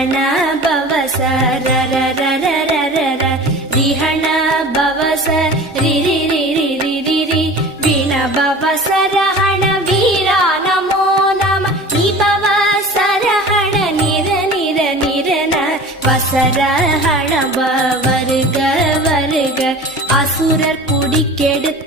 ரிஹண பவச ரர ரர ரர ர ரிஹண பவச ரி ரி ரி ரி ரி ரி ரி வீண பவச ரஹண வீரா நமோ நம நி பவச ரஹண நிர நிர நிரன வசரஹண வருக வருக அசுரர் குடிக்கெடுத்த